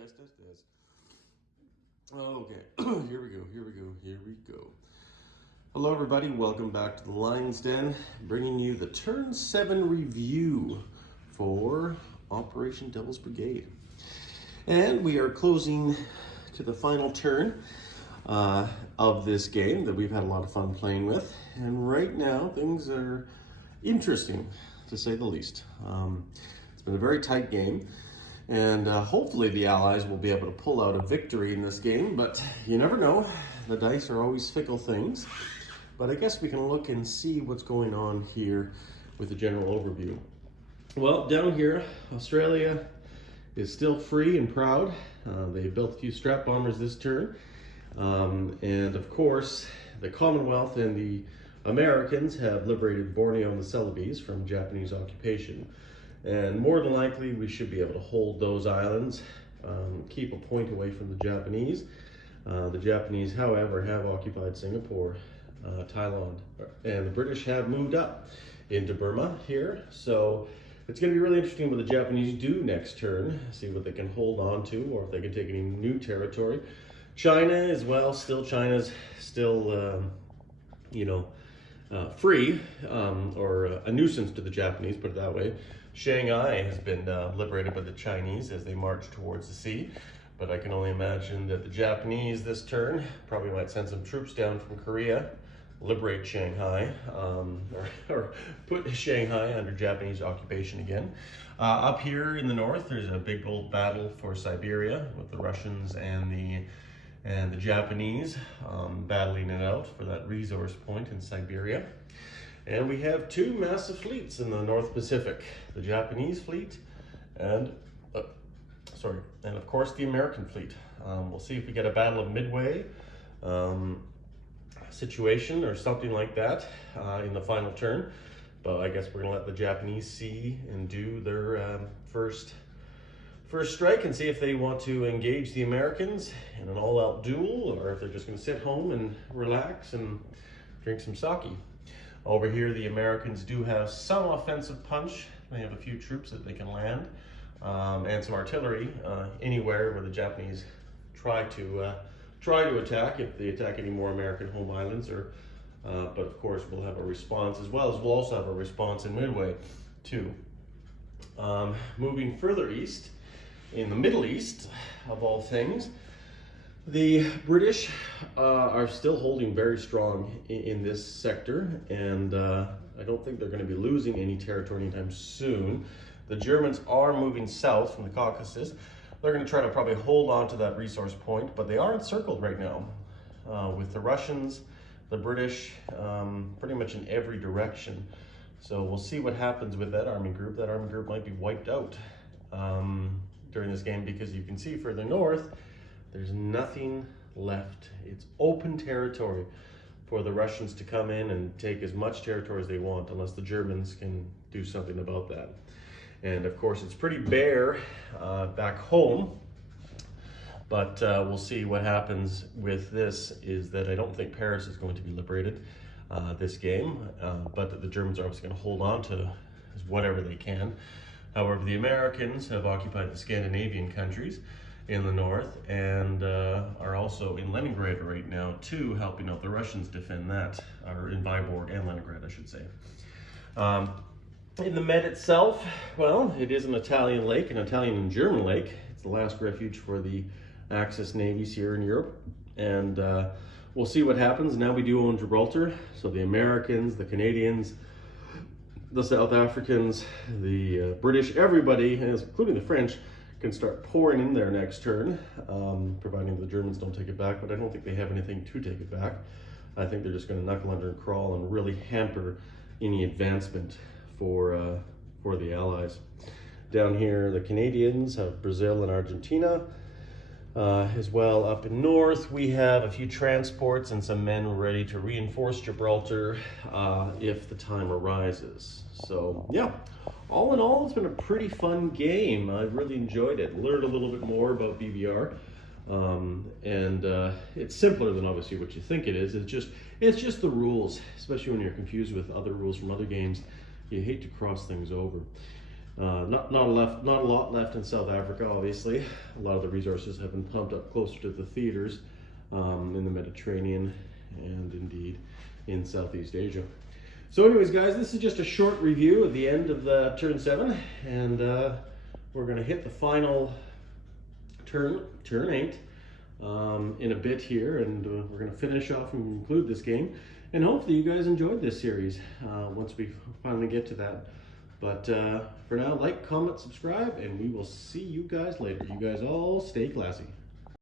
Test. Okay, here we go. Hello everybody, welcome back to the Lion's Den, bringing you the Turn 7 review for Operation Devil's Brigade. And we are closing to the final turn of this game that we've had a lot of fun playing with. And right now, things are interesting, to say the least. It's been a very tight game. And hopefully the Allies will be able to pull out a victory in this game, but you never know. The dice are always fickle things. But I guess we can look and see what's going on here with a general overview. Well, down here, Australia is still free and proud. They built a few strap bombers this turn. And of course, the Commonwealth and the Americans have liberated Borneo and the Celebes from Japanese occupation. And more than likely, we should be able to hold those islands, keep a point away from the Japanese. The Japanese, however, have occupied Singapore, Thailand, and the British have moved up into Burma here. So it's going to be really interesting what the Japanese do next turn, see what they can hold on to, or if they can take any new territory. China as well, China's still, free, or a nuisance to the Japanese, put it that way. Shanghai has been liberated by the Chinese as they march towards the sea, but I can only imagine that the Japanese this turn probably might send some troops down from Korea, liberate Shanghai, or put Shanghai under Japanese occupation again. Up here in the north, there's a big old battle for Siberia with the Russians and the Japanese battling it out for that resource point in Siberia. And we have two massive fleets in the North Pacific, the Japanese fleet and of course the American fleet. We'll see if we get a Battle of Midway situation or something like that in the final turn. But I guess we're gonna let the Japanese see and do their first strike and see if they want to engage the Americans in an all-out duel, or if they're just gonna sit home and relax and drink some sake. Over here, the Americans do have some offensive punch. They have a few troops that they can land, and some artillery anywhere where the Japanese try to attack, if they attack any more American home islands. But of course, we'll have a response, as well as we'll also have a response in Midway too. Moving further east, in the Middle East, of all things, the British are still holding very strong in this sector, and I don't think they're going to be losing any territory anytime soon. The Germans are moving south from the Caucasus. They're going to try to probably hold on to that resource point, but they are encircled right now with the Russians, the British, pretty much in every direction. So we'll see what happens with that army group. That army group might be wiped out during this game, because you can see further north, there's nothing left. It's open territory for the Russians to come in and take as much territory as they want, unless the Germans can do something about that. And of course, it's pretty bare back home, but we'll see what happens with this. Is that I don't think Paris is going to be liberated this game, but the Germans are obviously going to hold on to whatever they can. However, the Americans have occupied the Scandinavian countries in the north, and are also in Leningrad right now too, helping out the Russians defend that, or in Vyborg and Leningrad, I should say. In the Med itself, well, it is an Italian lake, an Italian and German lake. It's the last refuge for the Axis navies here in Europe, and we'll see what happens. Now we do own Gibraltar, so the Americans, the Canadians, the South Africans, the British, everybody, including the French, can start pouring in there next turn, providing the Germans don't take it back, but I don't think they have anything to take it back. I think they're just going to knuckle under and crawl and really hamper any advancement for the Allies. Down here, the Canadians have Brazil and Argentina. As well, up in north, we have a few transports and some men ready to reinforce Gibraltar if the time arises. So yeah, all in all, it's been a pretty fun game. I really enjoyed it. Learned a little bit more about BBR, and it's simpler than obviously what you think it is. It's just the rules, especially when you're confused with other rules from other games. You hate to cross things over. Not a lot left in South Africa, obviously. A lot of the resources have been pumped up closer to the theaters in the Mediterranean and indeed in Southeast Asia. So anyways, guys, this is just a short review of the end of the turn 7, and we're going to hit the final turn 8 in a bit here, and we're going to finish off and conclude this game. And hopefully you guys enjoyed this series once we finally get to that. But for now, like, comment, subscribe, and we will see you guys later. You guys all stay classy.